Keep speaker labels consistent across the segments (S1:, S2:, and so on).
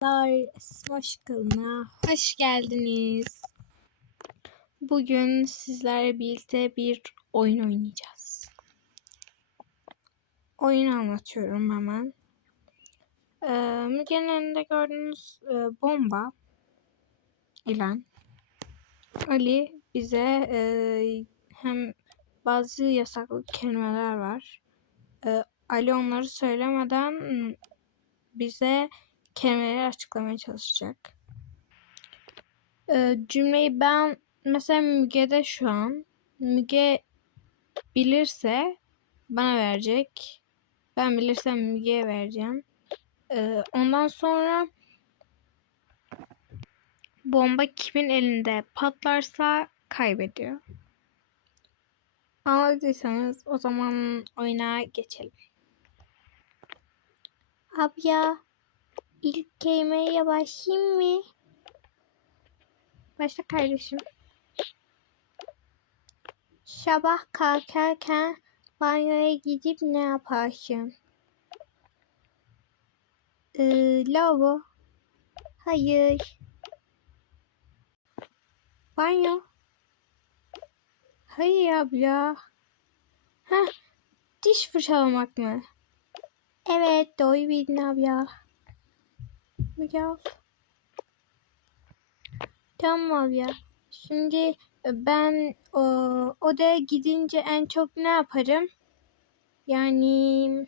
S1: Arkadaşlar Smash kanalına hoş geldiniz. Bugün sizlerle birlikte bir oyun oynayacağız. Oyunu anlatıyorum hemen. Ee, Müge'nin elinde gördüğünüz e, bomba ile Ali bize e, hem bazı yasaklı kelimeler var. E, Ali onları söylemeden bize kelimeleri açıklamaya çalışacak. Ee, cümleyi ben mesela Müge'de şu an Müge bilirse bana verecek. Ben bilirsem Müge'ye vereceğim. Ee, ondan sonra bomba kimin elinde patlarsa kaybediyor. Anladıysanız o zaman oyuna geçelim. Abi ya ilk kelimeye başlayayım mı? Başla kardeşim. Sabah kalkarken banyoya gidip ne yaparsın? Ee, lavabo. Hayır. Banyo. Hayır abla. Heh, diş fırçalamak mı? Evet doğru bildin abla. Miguel. Tamam abla. Şimdi ben o, odaya gidince en çok ne yaparım? Yani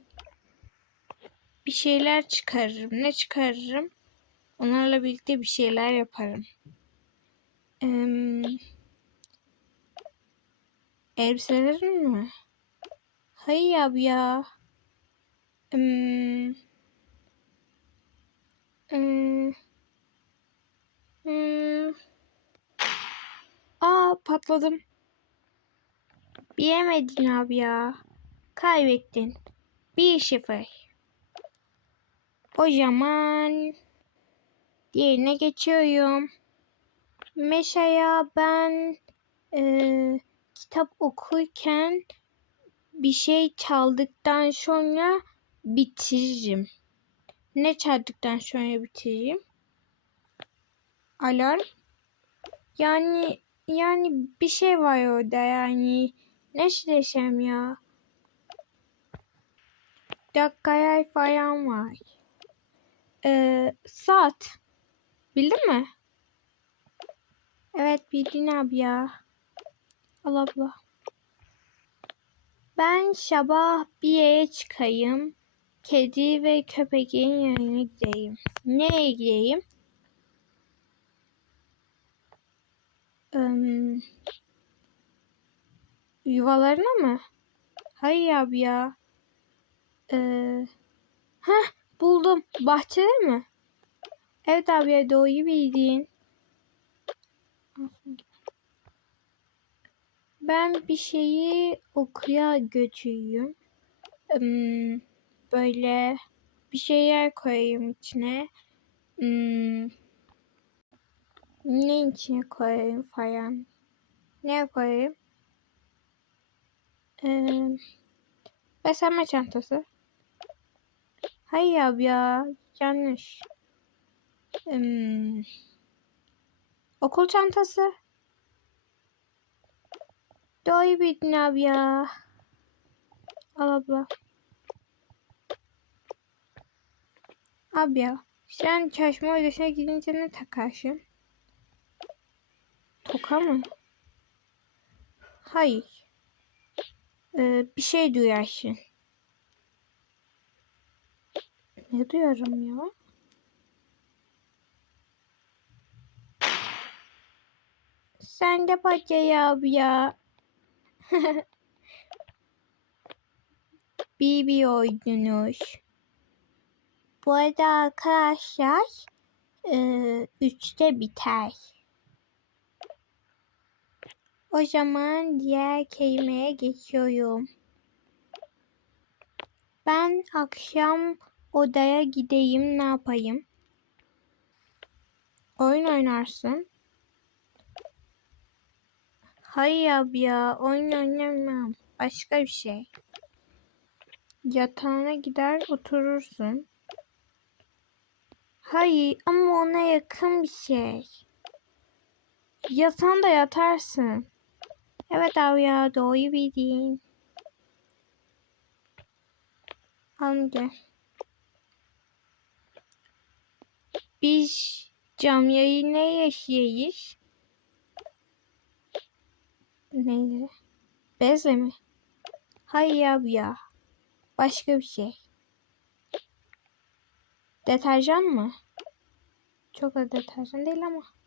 S1: bir şeyler çıkarırım. Ne çıkarırım? Onlarla birlikte bir şeyler yaparım. Ee, elbiselerin mi? Hayır abi ya. Hmm. Hmm. Aa patladım. Bilemedin abi ya. Kaybettin. Bir sıfır. O zaman diğerine geçiyorum. Mesela ben e, kitap okurken bir şey çaldıktan sonra bitiririm. Ne çaldıktan sonra bitiririm? Alarm. Yani yani bir şey var orada yani. Ne desem ya? Dakikaya falan var. Ee, saat. Bildin mi? Evet bildin abi ya. Al abla. Ben sabah bir yere çıkayım. Kedi ve köpeğin yanına gideyim. Nereye gideyim? Im, yuvalarına mı? Hayır abi ya. Ee, heh, buldum. Bahçede mi? Evet abi ya doğru bildin. Ben bir şeyi okuya götürüyorum. Um, böyle bir şeyler koyayım içine. Hmm, ne içine koyayım falan. Ne koyayım? Ee, beslenme çantası. Hayır abi ya. Yanlış. Hmm, okul çantası. Doğru bildin abi ya. Al abla. Abi ya. Sen çalışma odasına gidince ne takarsın? Toka mı? Hayır. Ee, bir şey duyarsın. Ne duyarım ya? Sen de paçayı abi ya. Bibi oydunuz. Bu arada arkadaşlar e, üçte biter. O zaman diğer kelimeye geçiyorum. Ben akşam odaya gideyim ne yapayım? Oyun oynarsın. Hayır abi ya oyun oynamam. Başka bir şey. Yatağına gider oturursun. Hayır ama ona yakın bir şey. Yatan da yatarsın. Evet abi ya doğru bildin. Amca. Biz cam yayın ne yaşayayız? Neyle? Bezle mi? Hayır abi ya. Başka bir şey. Deterjan mı? Çok da deterjan değil ama.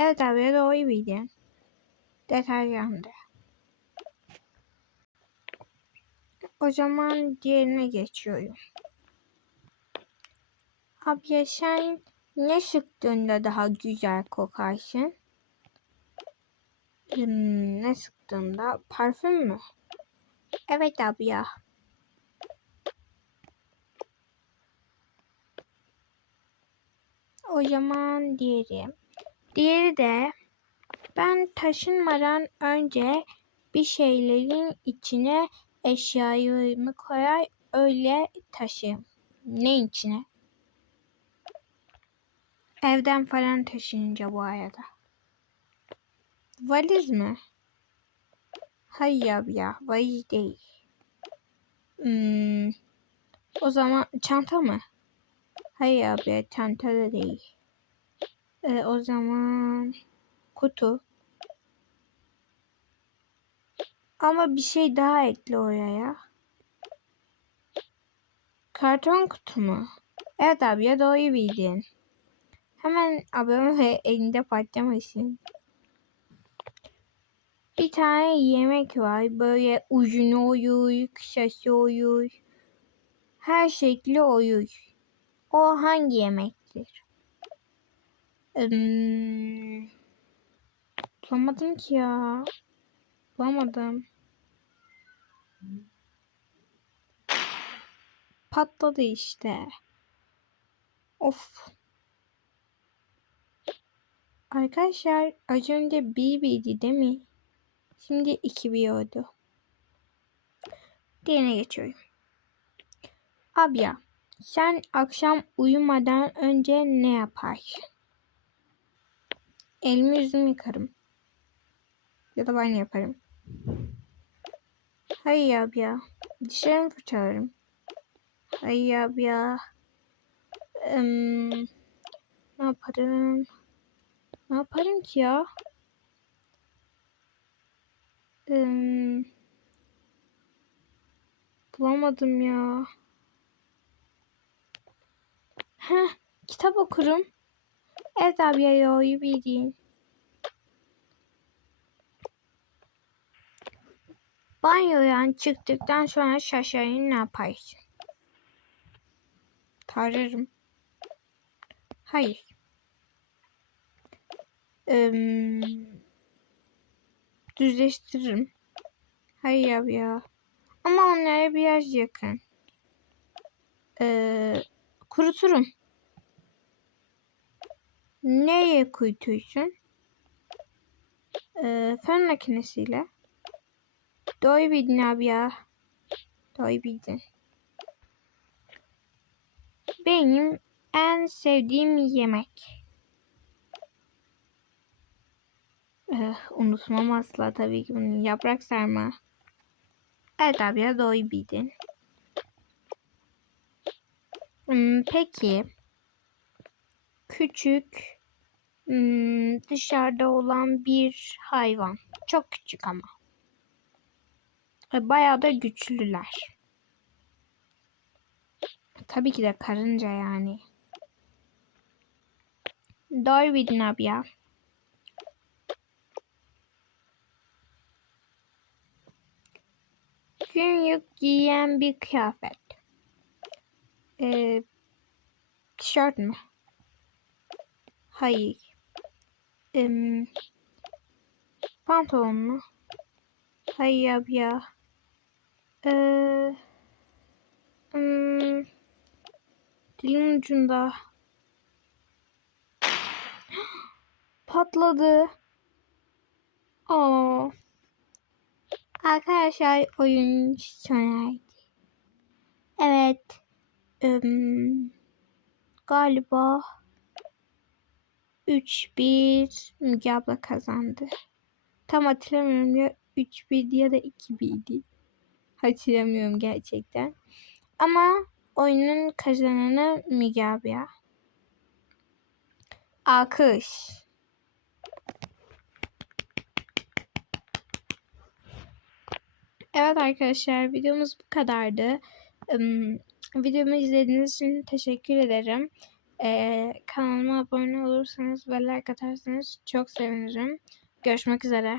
S1: Evet abi doğru bildin. Deterjandı. O zaman diğerine geçiyorum. Abi ya sen ne sıktığında daha güzel kokarsın? Hmm, ne sıktığında? Parfüm mü? Evet abi ya. O zaman diğeri. Diğeri de ben taşınmadan önce bir şeylerin içine eşyalarımı koyar öyle taşıyayım. Ne içine? Evden falan taşınınca bu arada. Valiz mi? Hayır ya valiz değil. Hmm, o zaman çanta mı? Hayır abi çanta da değil. Ee, o zaman kutu. Ama bir şey daha ekle oraya. Karton kutu mu? Evet abi ya doğru bildin. Hemen abone ve elinde patlamasın. Bir tane yemek var. Böyle uzun oyur, kısası oyur. Her şekli oyur. O hangi yemektir? Hmm, bulamadım ki ya. Bulamadım. Patladı işte. Of. Arkadaşlar az önce bir bildi değil mi? Şimdi iki bir oldu. Diğerine geçiyorum. Abi ya sen akşam uyumadan önce ne yaparsın? Elimi yüzümü yıkarım. Ya da ben yaparım. Hayır abi ya. Dişlerimi fırçalarım. Hayır abi ya. Um, ne yaparım? Ne yaparım ki ya? Um, bulamadım ya. Heh, kitap okurum. Evet abi ya yoyu bildiğin. Banyodan çıktıktan sonra şaşayın ne yaparsın? Tararım. Hayır. Ee, düzleştiririm. Hayır abi ya. Ama onlara biraz yakın. Ee, kuruturum. Neye kurutursun? Ee, fen makinesiyle. Doğru bildin abi ya. Doğru bildin. Benim en sevdiğim yemek. Ee, unutmam asla tabii ki bunu. Yaprak sarma. Evet abi ya doğru bildin. Hmm, peki. Küçük hmm, dışarıda olan bir hayvan. Çok küçük ama. Bayağı da güçlüler. Tabii ki de karınca yani. Bildin abi ya. Günlük giyen bir kıyafet. Ee, tişört mü? Hayır. Ee, pantolon mu? Hayır ya. Ee, hmm, dilim ucunda. Patladı. Aa. Arkadaşlar oyun sona erdi. Evet. Em, galiba 3-1 Müge abla kazandı. Tam hatırlamıyorum ya 3-1 ya da 2-1'di. Hatırlamıyorum gerçekten. Ama oyunun kazananı Müge abla. Alkış. Evet arkadaşlar videomuz bu kadardı. Videomu izlediğiniz için teşekkür ederim. Ee, kanalıma abone olursanız ve like atarsanız çok sevinirim. Görüşmek üzere.